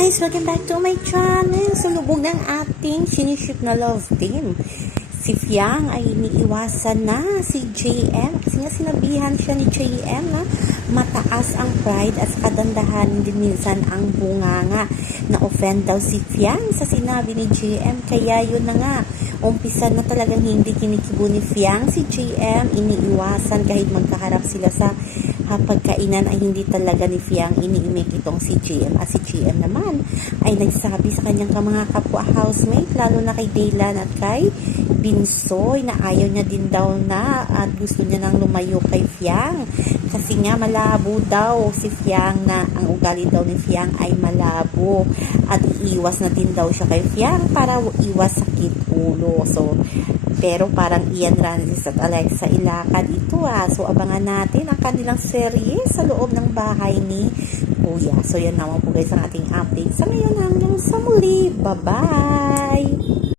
guys! Welcome back to my channel! Sulubog ng ating siniship na love team. Si Fiang ay iniiwasan na si JM kasi nga sinabihan siya ni JM na mataas ang pride at kadandahan din minsan ang bunganga na offend daw si Fiang sa sinabi ni JM kaya yun na nga. Umpisa na talagang hindi kinikibo ni Fiang si JM iniiwasan kahit magkaharap sila sa pagkainan ay hindi talaga ni Fiang iniimik itong si GM at si GM naman ay nagsabi sa kanyang mga kapwa housemate lalo na kay Daylan at kay Binsoy na ayaw niya din daw na at gusto niya nang lumayo kay Fiang kasi nga malabo daw si Fiang na ang ugali daw ni Fiang ay malabo at iiwas na din daw siya kay Fiang para iwas sakit ulo so pero parang Ian Rancis at Alexa Ilacad ito ah. So abangan natin ang kanilang serye sa loob ng bahay ni Kuya. So yan naman po guys ang ating update sa ngayon hanggang sa muli. Bye-bye!